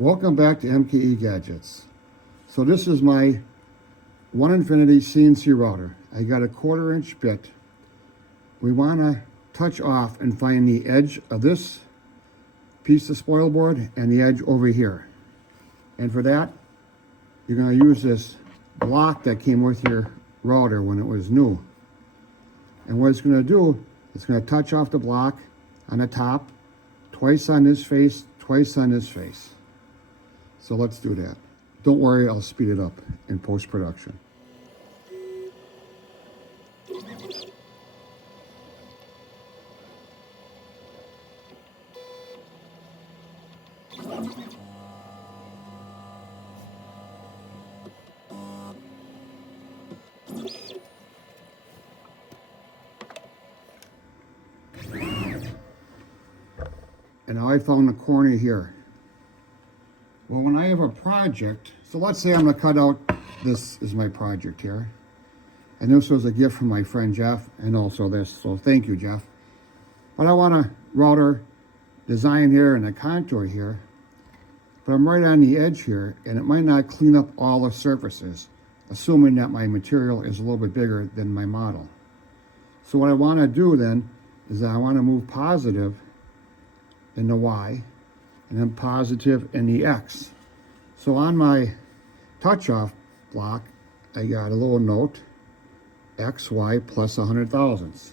Welcome back to MKE Gadgets. So this is my ONEFINITY CNC router. I got a 1/4 inch bit. We want to touch off and find the edge of this piece of spoil board and the edge over here. And for that, you're going to use this block that came with your router when it was new. And what it's going to do, it's going to touch off the block on the top, twice on this face, twice on this face. So let's do that. Don't worry, I'll speed it up in post-production. And now I found the corner here. Well, when I have a project, so let's say I'm going to cut out, this is my project here. And this was a gift from my friend Jeff, and also this, so thank you, Jeff. But I want a router design here and a contour here, but I'm right on the edge here, and it might not clean up all the surfaces, assuming that my material is a little bit bigger than my model. So what I want to do then is that I want to move positive in the Y, and then positive in the X. So on my touch-off block, I got a little note, X, Y plus 100 thousandths.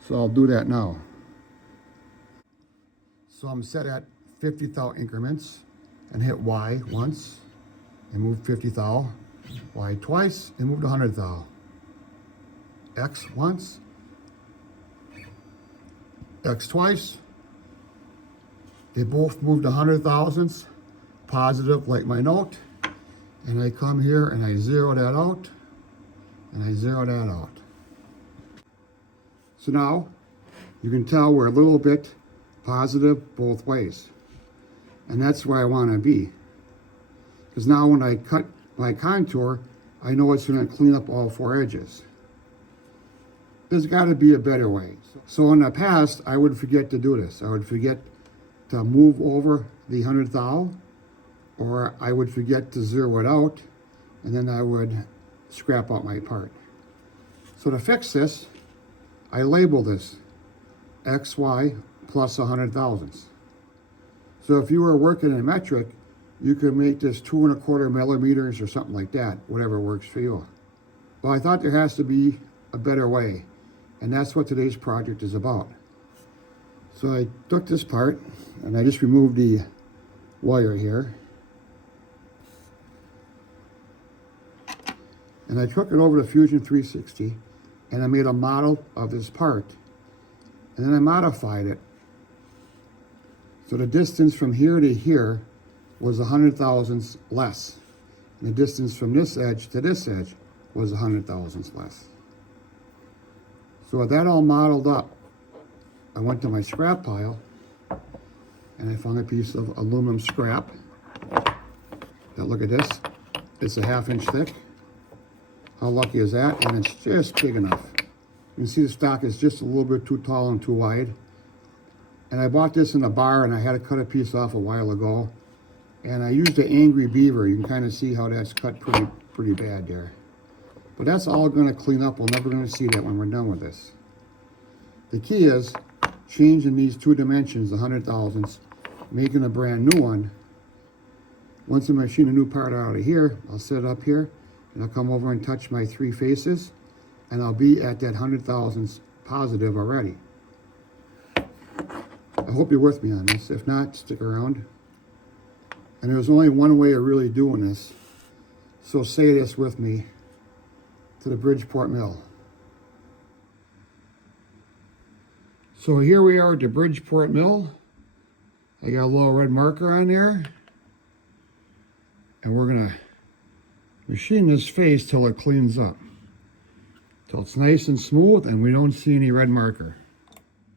So I'll do that now. So I'm set at 50 thou increments, and hit Y once, and move 50 thou, Y twice, and move to 100 thou. X once, X twice. They both moved 100 thousandths, positive like my note. And I come here and I zero that out, and I zero that out. So now you can tell we're a little bit positive both ways. And that's where I want to be. Because now when I cut my contour, I know it's going to clean up all 4 edges. There's got to be a better way. So in the past, I would forget to do this. I would forget to move over the 100 thou, or I would forget to zero it out, and then I would scrap out my part. So to fix this, I label this XY plus 100 thousandths. So if you were working in metric, you could make this 2 1/4 millimeters or something like that, whatever works for you. Well, I thought there has to be a better way, and that's what today's project is about. So I took this part and I just removed the wire here. And I took it over to Fusion 360 and I made a model of this part. And then I modified it. So the distance from here to here was 100 thousandths less. And the distance from this edge to this edge was 100 thousandths less. So with that all modeled up, I went to my scrap pile and I found a piece of aluminum scrap. Now look at this. It's a 1/2 inch thick. How lucky is that? And it's just big enough. You can see the stock is just a little bit too tall and too wide. And I bought this in a bar and I had to cut a piece off a while ago. And I used the Angry Beaver. You can kind of see how that's cut pretty bad there. But that's all going to clean up. We're never going to see that when we're done with this. The key is changing these 2 dimensions, 100 thousandths, making a brand new one. Once I machine a new part out of here, I'll set it up here, and I'll come over and touch my 3 faces, and I'll be at that 100 thousandths positive already. I hope you're with me on this. If not, stick around. And there's only one way of really doing this. So say this with me to the Bridgeport Mill. So here we are at the Bridgeport Mill. I got a little red marker on there. And we're gonna machine this face till it cleans up. Till it's nice and smooth and we don't see any red marker.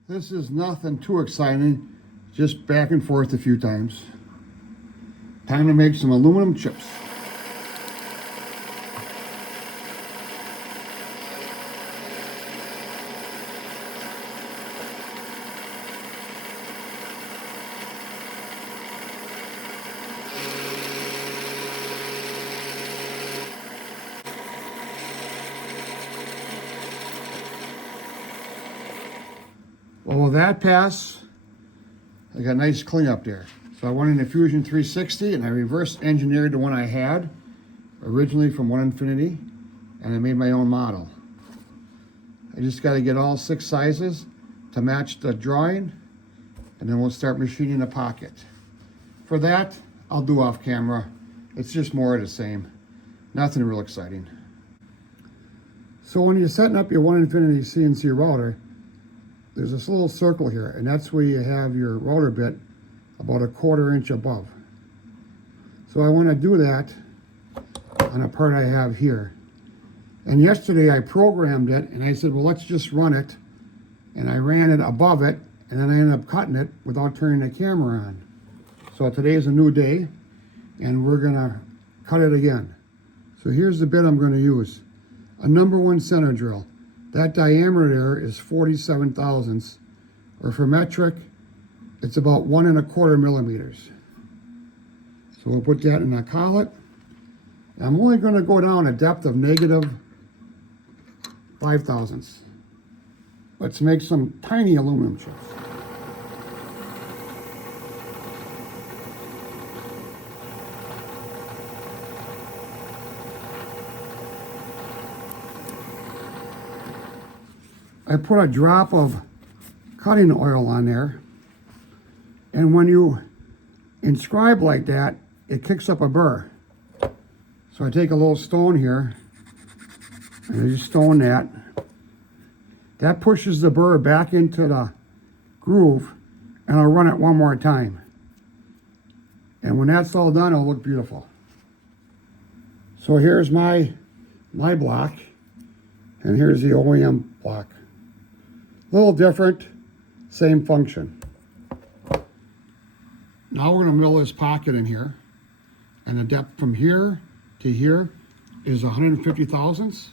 This is nothing too exciting, just back and forth a few times. Time to make some aluminum chips. Well, with that pass, I got a nice cleanup there. So I went into Fusion 360 and I reverse engineered the one I had originally from ONEFINITY, and I made my own model. I just got to get all 6 sizes to match the drawing, and then we'll start machining the pocket. For that, I'll do off camera. It's just more of the same. Nothing real exciting. So when you're setting up your ONEFINITY CNC router, there's this little circle here, and that's where you have your router bit about 1/4 inch above. So I want to do that on a part I have here. And yesterday I programmed it, and I said, well, let's just run it. And I ran it above it, and then I ended up cutting it without turning the camera on. So today is a new day, and we're gonna cut it again. So here's the bit I'm gonna use. A #1 center drill. That diameter there is 47 thousandths, or for metric, it's about 1 1/4 millimeters. So we'll put that in a collet. I'm only gonna go down a depth of -5 thousandths. Let's make some tiny aluminum chips. I put a drop of cutting oil on there, and when you inscribe like that, it kicks up a burr. So I take a little stone here, and I just stone that. That pushes the burr back into the groove, and I'll run it one more time. And when that's all done, it'll look beautiful. So here's my block, and here's the OEM block. A little different, same function. Now we're gonna mill this pocket in here, and the depth from here to here is 150 thousandths.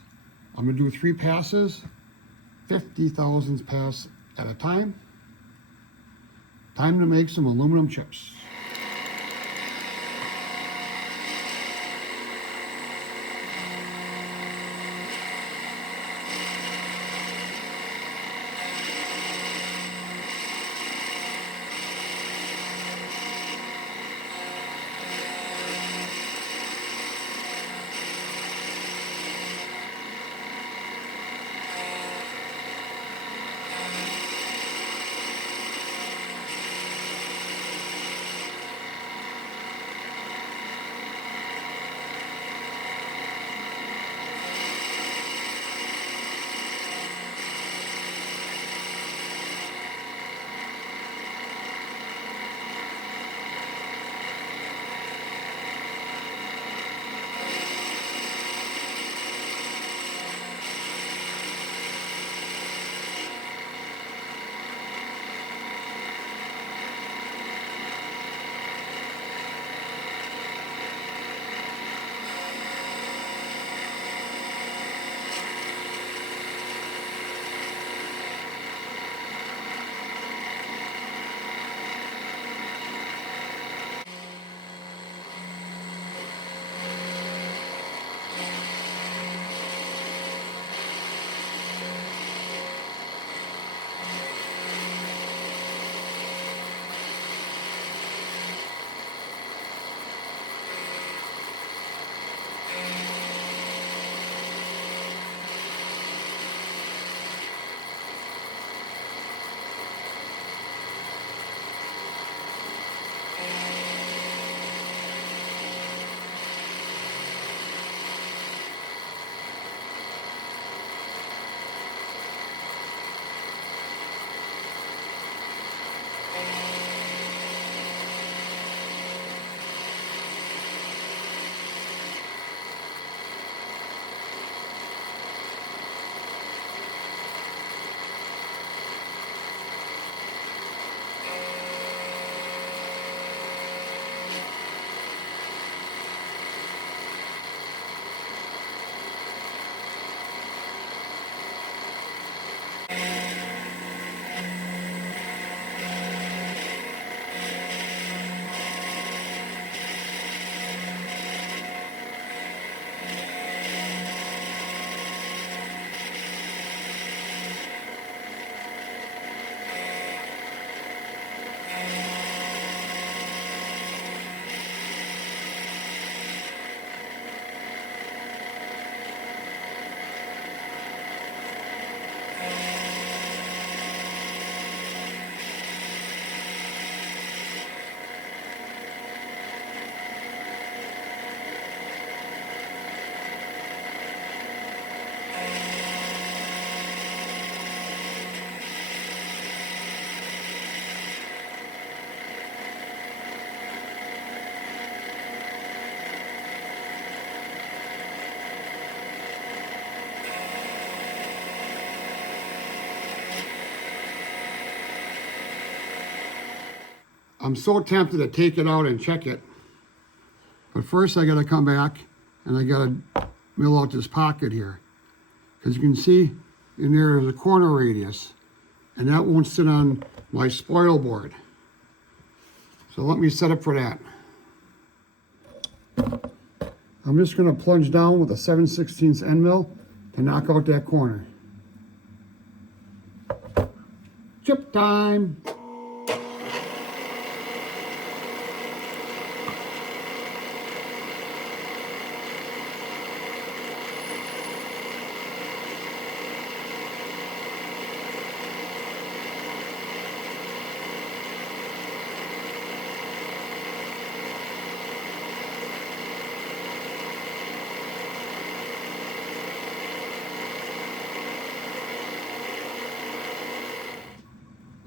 I'm gonna do 3 passes, 50 thousandths pass at a time. Time to make some aluminum chips. I'm so tempted to take it out and check it. But first I gotta come back and I gotta mill out this pocket here. Because you can see in there is a corner radius. And that won't sit on my spoil board. So let me set up for that. I'm just gonna plunge down with a 7/16 end mill to knock out that corner. Chip time!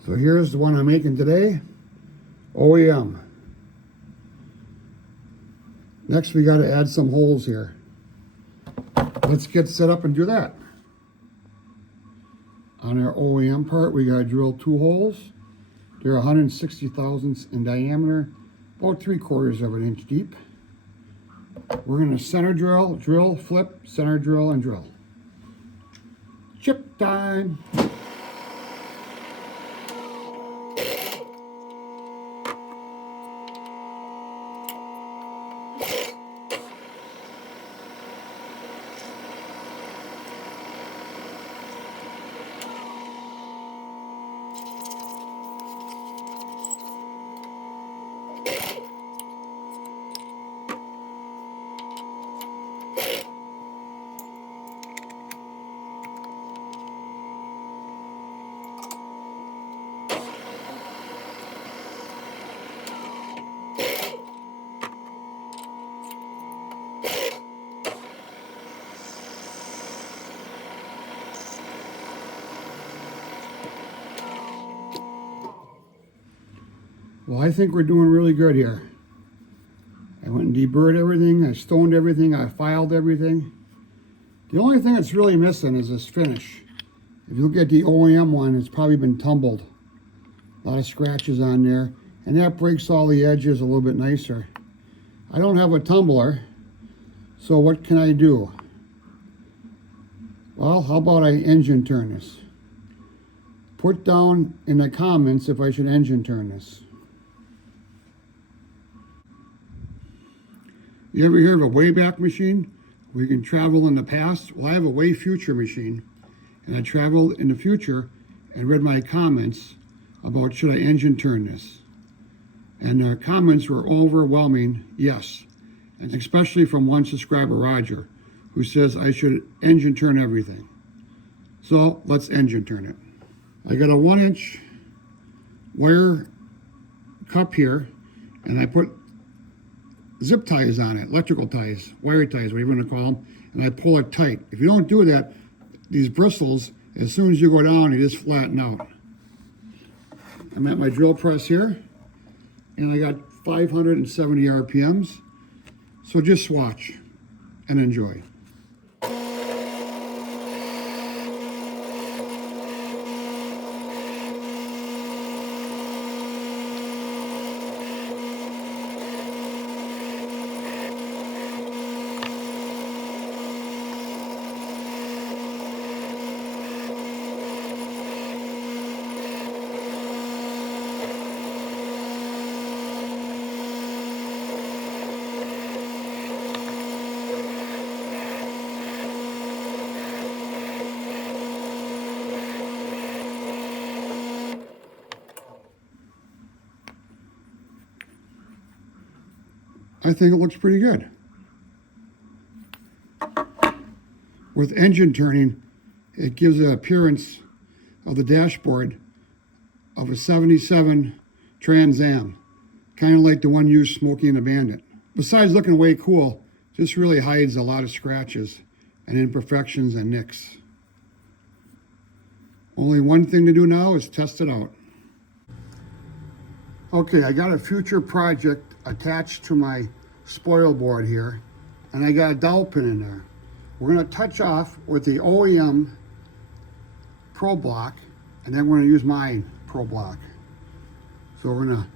So here's the one I'm making today, OEM. Next we got to add some holes here. Let's get set up and do that. On our OEM part, we got to drill 2 holes. They're 160 thousandths in diameter, about 3/4 of an inch deep. We're going to center drill, drill, flip, center drill, and drill. Chip time! Well, I think we're doing really good here. I went and deburred everything, I stoned everything, I filed everything. The only thing that's really missing is this finish. If you look at the OEM one, it's probably been tumbled. A lot of scratches on there, and that breaks all the edges a little bit nicer. I don't have a tumbler, so what can I do? Well, how about I engine turn this? Put down in the comments if I should engine turn this. You ever hear of a Wayback Machine where you can travel in the past? Well, I have a Way Future machine, and I traveled in the future and read my comments about should I engine turn this. And the comments were overwhelming yes, and especially from one subscriber, Roger, who says I should engine turn everything. So let's engine turn it. I got a 1-inch wire cup here, and I put zip ties on it, electrical ties, wire ties, whatever you want to call them, and I pull it tight. If you don't do that, these bristles, as soon as you go down, they just flatten out. I'm at my drill press here, and I got 570 RPMs, so just watch and enjoy. I think it looks pretty good. With engine turning, it gives an appearance of the dashboard of a 77 Trans Am, kind of like the one used Smokey and the Bandit. Besides looking way cool, this really hides a lot of scratches and imperfections and nicks. Only one thing to do now is test it out. Okay, I got a future project attached to my spoil board here, and I got a dowel pin in there. We're going to touch off with the OEM Pro Block, and then we're going to use my Pro Block. So we're going to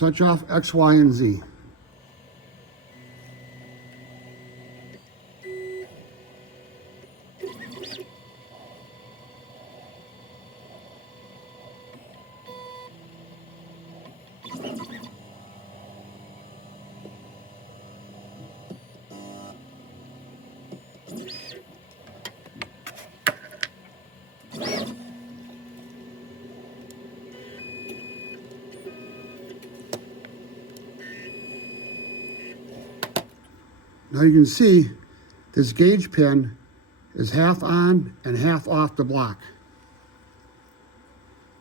touch off X, Y, and Z. Now you can see this gauge pin is half on and half off the block.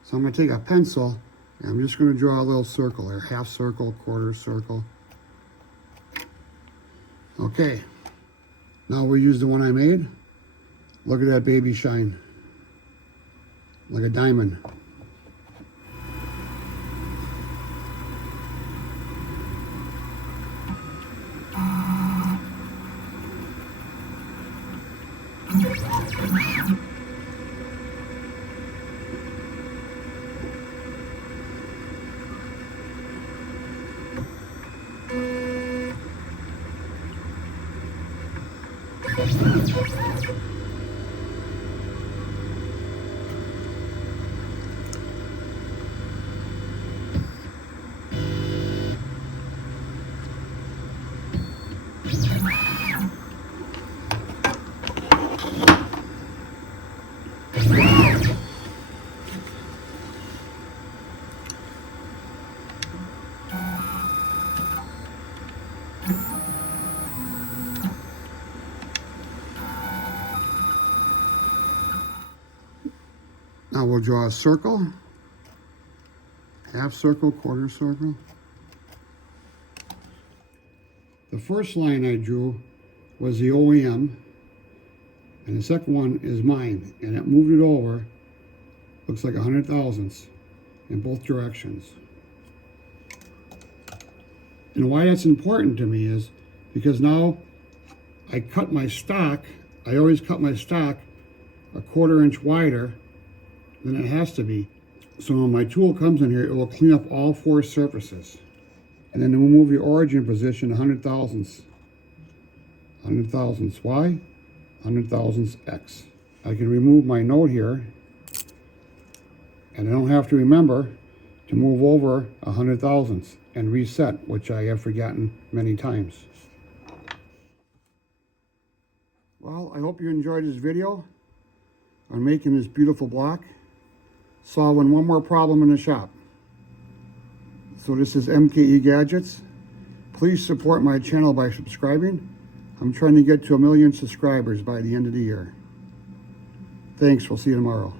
So I'm going to take a pencil and I'm just going to draw a little circle there, half circle, quarter circle. Okay, now we'll use the one I made. Look at that baby shine, like a diamond. Now we'll draw a circle, half circle, quarter circle. The first line I drew was the OEM, and the second one is mine, and it moved it over, looks like 100 thousandths in both directions. And why that's important to me is because now I cut my stock, I always cut my stock a 1/4 inch wider than it has to be. So when my tool comes in here, it will clean up all 4 surfaces. And then we'll move the origin position 100 thousandths. 100 thousandths Y, 100 thousandths X. I can remove my note here, and I don't have to remember to move over 100 thousandths and reset, which I have forgotten many times. Well, I hope you enjoyed this video on making this beautiful block, solving one more problem in the shop. So this is MKE Gadgets. Please support my channel by subscribing. I'm trying to get to 1 million subscribers by the end of the year. Thanks, we'll see you tomorrow.